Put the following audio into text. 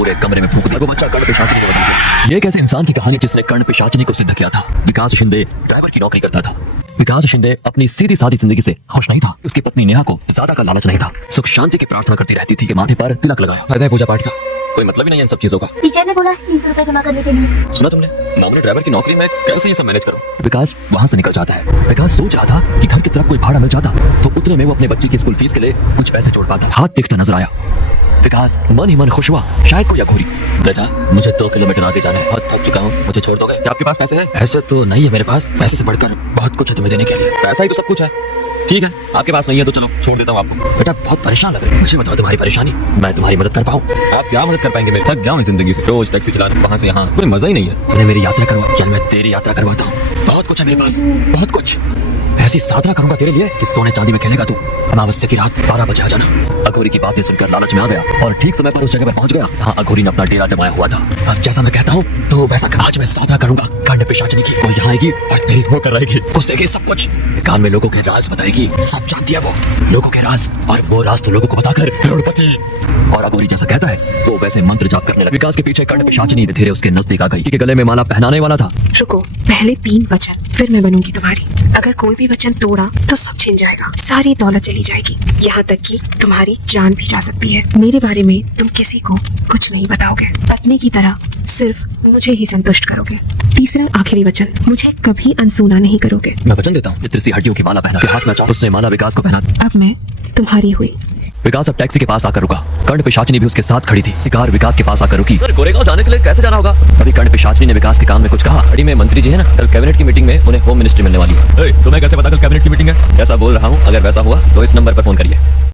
पूरे कमरे में फूंक दिया। वो बच्चा कर्ण पिशाचिनी में बदल गया। ये एक ऐसे इंसान की कहानी जिसने कर्ण पिशाचिनी को सिद्ध किया था। विकास शिंदे ड्राइवर की नौकरी करता था। विकास शिंदे अपनी सीधी सादी जिंदगी से खुश नहीं था। उसकी पत्नी नेहा को ज्यादा का लालच नहीं था। सुख शांति की प्रार्थना करती रहती थी कि माथे पर तिलक लगाया। फायदा है पूजा पाठ का, कोई मतलब ही नहीं है इन सब चीजों का। टीचर ने बोला 300 रुपए जमा करने के लिए। सुना तुमने? मामूली ड्राइवर की नौकरी में कैसे ये सब मैनेज करो। विकास वहां से निकल जाता है। विकास सोच रहा था कि घर की तरफ कोई भाड़ा मिल जाता तो उतने में वो अपने बच्चे की स्कूल फीस के लिए कुछ पैसे जोड़ पाता। हाथ दिखता नजर आया। विकास मन ही मन खुश हुआ। शायद कोई अघोरी, बेटा मुझे 2 किलोमीटर आगे जाना है, बहुत थक चुका हूँ, मुझे छोड़ दोगे? क्या आपके पास पैसे हैं? ऐसे तो नहीं है मेरे पास, पैसे से बढ़कर बहुत कुछ है तुम्हें देने के लिए। पैसा ही तो सब कुछ है। ठीक है, आपके पास नहीं है तो चलो छोड़ देता हूँ आपको। बेटा बहुत परेशान लग रहे हैं, मुझे बताओ तुम्हारी परेशानी, मैं तुम्हारी मदद कर पाऊँ। आप क्या मदद कर पाएंगे? मैं थक गया हूँ जिंदगी से, रोज टैक्सी चलाना, वहाँ से यहाँ, कोई मजा ही नहीं है। तूने मेरी यात्रा करवा, चल मैं तेरी यात्रा करवाता हूँ। बहुत कुछ है मेरे पास, बहुत कुछ। ऐसी साधना करूंगा तेरे लिए कि सोने चांदी में खेलेगा तू। अमावस्या की रात 12 बजे आ जाना। अघोरी की बातें सुनकर लालच में आ गया और ठीक समय पर उस जगह पर पहुंच गया। हाँ, अघोरी ने अपना डेरा जमाया हुआ था। अब जैसा मैं कहता हूँ तो वैसा कर। आज मैं साधना करूंगा कर्ण पिशाचिनी की। वो यहाँ आएगी और तेरी होकर रहेगी, कुछ देगी सब कुछ। कान में लोगों के राज बताएगी, सब जानती है वो लोगों के राज, और वो राज तो लोगों को बताकर करोड़पति। और अघोरी जैसा कहता है तो वैसे मंत्र जाप करने लगा। विकास के पीछे कर्ण पिशाचिनी धीरे उसके नजदीक आ गई कि गले में माला पहनाने वाला था। रुको, पहले 3 वचन, फिर मैं बनूंगी तुम्हारी। अगर कोई भी वचन तोड़ा तो सब छिन जाएगा, सारी दौलत चली जाएगी, यहाँ तक कि तुम्हारी जान भी जा सकती है। मेरे बारे में तुम किसी को कुछ नहीं बताओगे। पत्नी की तरह सिर्फ मुझे ही संतुष्ट करोगे। तीसरा आखिरी वचन, मुझे कभी अनसुना नहीं करोगे। मैं वचन देता हूँ। चित्र सी हड्डियों की माला पहना, हाथ में चाकू, उसने माला विकास को पहना। अब मैं तुम्हारी हुई। विकास अब टैक्सी के पास आकर रुका। कर्ण पिशाचिनी भी उसके साथ खड़ी थी। शिकार विकास के पास आकर रुकी। गोरेगांव जाने के लिए कैसे जाना होगा? तभी कर्ण पिशाचिनी ने विकास के कान में कुछ कहा। अड़ी में मंत्री जी है ना, कल कैबिनेट की मीटिंग में उन्हें होम मिनिस्ट्री मिलने वाली है। तुम्हें कैसे पता कल कैबिनेट की मीटिंग है? जैसा बोल रहा हूँ, अगर वैसा हुआ तो इस नंबर पर फोन करिए।